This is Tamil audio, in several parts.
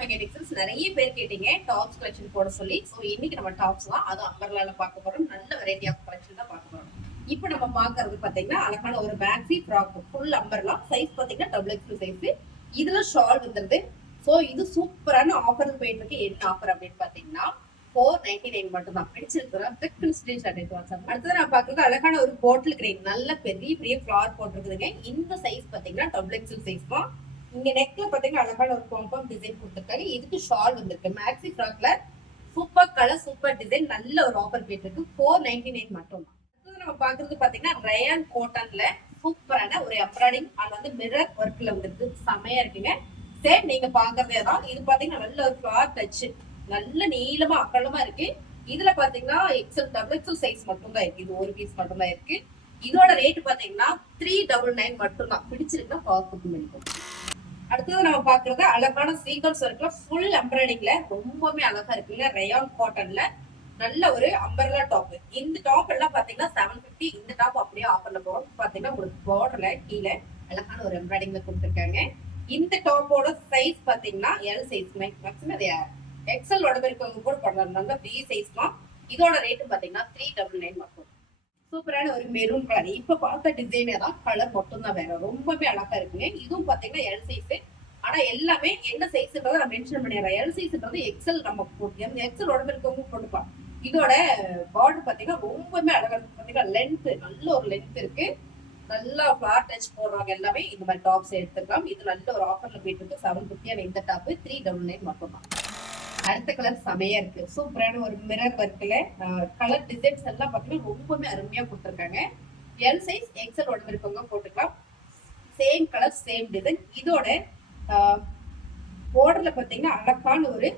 மெக்கானிக்ஸ் நிறைய பேர் கேட்டீங்க டாப்ஸ் கலெக்ஷன் போட சொல்லி. ஸோ இன்னைக்கு நம்ம டாப்ஸ் தான் அதுவும் அம்பர்லால பார்க்க போறோம். நல்ல வெரைட்டி ஆஃப் கலெக்ஷன் தான் பார்க்க போறோம். இப்போ நம்ம பாக்குறது பாத்தீங்கன்னா அழகான ஒரு maxi frock full umbrella size பாத்தீங்கன்னா டபுள் எக்ஸ்எல் சைஸ். இதுல ஷால் வந்துருது. ஸோ இது சூப்பரான ஆஃபர் போயிட்டு இருக்கு. என்ன ஆஃபர் அப்படின்னு பாத்தீங்கன்னா 499 மட்டும் தான். பிடிச்சிருக்கிற பிக் ஸ்கிரீன்ஷாட் எடுத்து வாட்ஸ்அப். அடுத்தது நான் பாக்குறது அழகான ஒரு பாட்டில் கிரீன் நல்ல பெரிய பெரிய ஃபிளார் போட்டிருக்குதுங்க. இந்த சைஸ் பாத்தீங்கன்னா டபுள் எக்ஸ்எல் சைஸ் தான். இங்க நெக்ல பாத்தீங்கன்னா அழகான ஒரு பாம்பம் டிசைன் கொடுத்துருக்காங்க. இதுக்கு ஷால் வந்திருக்கு. மேக்ஸி ஃப்ராக்ல சூப்பர் கலர் சூப்பர் டிசைன் நல்ல ஒரு ஆஃபர் போயிட்டு இருக்கு. 499 மட்டும் தான். அடுத்தது நம்ம பாக்குறது பாத்தீங்கன்னா ரயான் காட்டன்ல சூப்பரான ஒரு எம்ப்ராய்டிங் அது வந்து மிரர் ஒர்க்ல வந்துருக்கு. செமையா இருக்குங்க. சரி நீங்க பாக்குறதே தான். இது பாத்தீங்கன்னா நல்ல ஒரு ஃபிளார் டச் நல்ல நீளமா அகலமா இருக்கு. இதுல பாத்தீங்கன்னா எக்ஸல் டபுள் எக்ஸல் சைஸ் மட்டும் தான் இருக்கு. இது ஒரு பீஸ் மட்டும் தான் இருக்கு. இதோட ரேட் பாத்தீங்கன்னா 399 மட்டும் தான். பிடிச்சிருக்குன்னா பாக்குறது இருக்கும். அடுத்தது நம்ம பாக்குறது அழகான சீக்வன்ஸ் ஒர்க்ல ஃபுல் எம்ப்ராய்டிங்ல ரொம்பவே அழகா இருக்குங்க. ரயான் காட்டன்ல நல்ல ஒரு அம்பர்லா டாப். இந்த டாப் எல்லாம் பாத்தீங்கன்னா 750. இந்த டாப் அப்படியே ஆஃபர்ல போறோம். பாத்தீங்கன்னா உங்களுக்கு பார்டர்ல கீழே அழகான ஒரு எம்ப்ராய்டிங்ல கொடுத்துருக்காங்க. இந்த டாப்போட சைஸ் பாத்தீங்கன்னா எல் சைஸ் மேக்ஸிமம் அது எக்ஸல் உடம்பு இருக்கவங்க கூட பண்ணலாம். நல்ல ஃப்ரீ சைஸ் தான். இதோட ரேட் பாத்தீங்கன்னா 399 மட்டும். சூப்பரான ஒரு மெரூன் கலர். இப்ப பார்த்த டிசைனே தான் கலர் மட்டும் தான் வேற. ரொம்பவே அழகா இருக்குங்க. இதுவும் பாத்தீங்கன்னா எல் சைஸ். ஆனா எல்லாமே என்ன சைஸ்ன்றதை நான் மென்ஷன் பண்ணிடுறேன். எல் சைஸ்ன்றது எக்ஸல் நம்ம போட்டு எக்ஸல் உடம்பு இருக்கவங்க போட்டுப்பான். இதோட பார்டர் பாத்தீங்கன்னா ரொம்பவே அழகா இருக்கு. பாத்தீங்கன்னா லென்த் நல்ல ஒரு லென்த் இருக்கு. நல்லா ஃபிளார் டச் போடுறாங்க எல்லாமே இந்த மாதிரி டாப்ஸ் எடுத்துக்கலாம். இது நல்ல ஒரு ஆஃபர்ல போயிட்டு இருக்கு. 750 இந்த டாப் 399 மட்டும் தான். அடுத்த கலர் செமையா இருக்கு. சூப்பரான ஒரு மிரர் ஒர்க்ல கலர் டிசைன்ஸ் எல்லாம் பாத்தீங்கன்னா ரொம்பவே அருமையா கொடுத்துருக்காங்க. எல் சைஸ் எக்ஸல் உடம்பு இருக்கவங்க போட்டுக்கலாம். Same colour same design. இதோட பார்டர்ல பாத்தீங்கன்னா அழகான ஒரு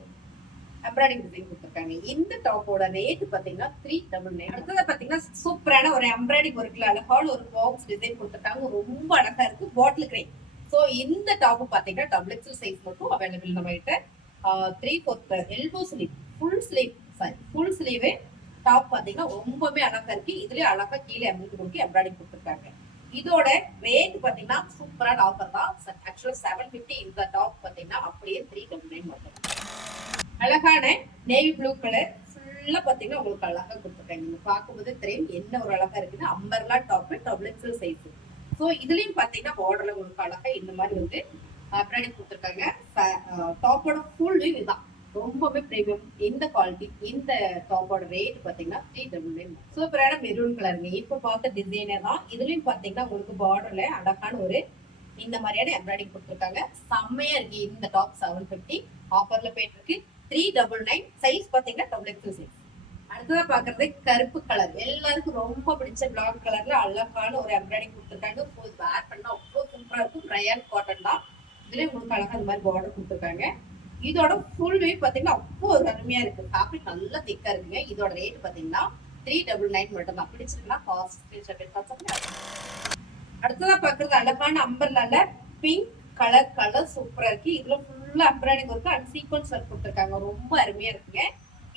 எம்ப்ராய்டிங் டிசைன் கொடுத்துருக்காங்க. இந்த டாப்போட ரேட் பாத்தீங்கன்னா 399. அடுத்தது பாத்தீங்கன்னா சூப்பரான ஒரு எம்ப்ராய்டிங் ஒர்க்ல அழகான ஒரு பாக்ஸ் டிசைன் கொடுத்துருக்காங்க. ரொம்ப அழகா இருக்கு. பாட்டில் கிரே. ஸோ இந்த டாப் பாத்தீங்கன்னா டபுள் எக்ஸல் சைஸ் மட்டும் அவைலபிள் நம்ம கிட்ட. 3/4 elbow sleeve full sleeve top பாத்தீங்கன்னா ரொம்பவே அழகா இருக்கு. இதுலயே அழகா கீழே எம்ப்ராய்டிங் கொடுத்துருக்காங்க. இதோட ரேட் பாத்தீங்கன்னா சூப்பரான ஆஃபர் தான். ஆக்சுவலா 750. இந்த டாப் பாத்தீங்கன்னா அப்படியே 399 மட்டும். அழகான நேவி ப்ளூ கலர் ஃபுல்லா பாத்தீங்கன்னா உங்களுக்கு அழகா கொடுத்துருக்காங்க. நீங்க பார்க்கும்போது தெரியும் என்ன ஒரு அழகா இருக்குன்னு. Umbrella top double XL size. So இதுலயும் பாத்தீங்கன்னா பார்டர்ல உங்களுக்கு அழகா இந்த மாதிரி வந்து எம்ப்ராய்டிங் கொடுத்துருக்காங்க. டாப்போட ஃபுல் வியூ இதுதான். ரொம்பவே பிரீமியம் இந்த குவாலிட்டி. இந்த டாப்போட ரேட் பாத்தீங்கன்னா 399. சூப்பரான மெரூன் கலருங்க. இப்ப பார்த்த டிசைனர் தான். இதுலயும் பாத்தீங்கன்னா உங்களுக்கு பார்டர்ல அழகான ஒரு இந்த மாதிரியான எம்ப்ராய்டிங் கொடுத்துருக்காங்க. செம்மையா இருக்கு. இந்த டாப் 750 ஆஃபர்ல போயிட்டு இருக்கு. 399 சைஸ் பாத்தீங்கன்னா டபுள் எக்ஸல் சைஸ். அடுத்ததா பாக்குறது கருப்பு கலர். எல்லாருக்கும் ரொம்ப பிடிச்ச பிளாக் கலர்ல அழகான ஒரு எம்ப்ராய்டிங் கொடுத்துருக்காங்க. வேர் பண்ணா அவ்வளவு சூப்பரா இருக்கும். ரயான் காட்டன் தான். இதுல உங்களுக்கு அழகா இந்த மாதிரி பார்டர் கொடுத்துருக்காங்க. இதோட ஃபுல் வியூ பாத்தீங்கன்னா அவ்வளோ ஒரு அருமையா இருக்கு. ஃபேப்ரிக் நல்லா திக்கா இருக்குங்க. இதோட ரேட் பாத்தீங்கன்னா 399 மட்டும் தான். பிடிச்சிருக்குன்னா அடுத்ததா பாக்குறது அழகான அம்பர்லால பிங்க் கலர் சூப்பரா இருக்கு. இதுல ஃபுல்லா embroidery work and sequence work கொடுத்துருக்காங்க. ரொம்ப அருமையா இருக்குங்க.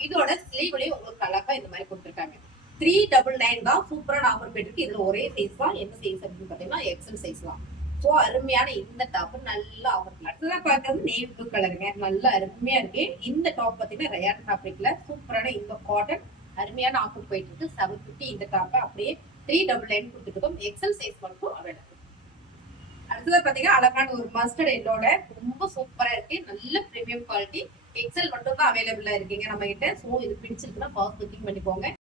இதோட ஸ்லீவ்லயும் உங்களுக்கு அழகா இந்த மாதிரி கொடுத்துருக்காங்க. 399 தான். சூப்பரான ஆஃபர் போயிட்டு இருக்கு. இதுல ஒரே சைஸ் தான். என்ன சைஸ் அப்படின்னு பாத்தீங்கன்னா எக்ஸல் சைஸ் தான். ஸோ அருமையான இந்த டாப் நல்ல ஆஃபர். அடுத்ததான் பார்க்கறது நேவி ப்ளூ கலருங்க. நல்லா அருமையா இருக்கு. இந்த டாப் பாத்தீங்கன்னா ரயான் ஃபேப்ரிக்ல சூப்பரான இந்த காட்டன் அருமையான ஆஃபர் போயிட்டு இருக்கு. 750 இந்த டாப் அப்படியே 399 கொடுத்துருக்கோம். எக்ஸல் சைஸ் மட்டும் அவைலபிள். அடுத்தது பாத்தீங்கன்னா அழகான ஒரு மஸ்டர்ட் எல்லோட ரொம்ப சூப்பரா இருக்கு. நல்ல பிரீமியம் குவாலிட்டி. எக்ஸல் மட்டும் தான் அவைலபிளா இருக்கீங்க நம்ம கிட்ட. ஸோ இது பிடிச்சிருக்குன்னா பாஸ் புக்கிங் பண்ணிக்கோங்க.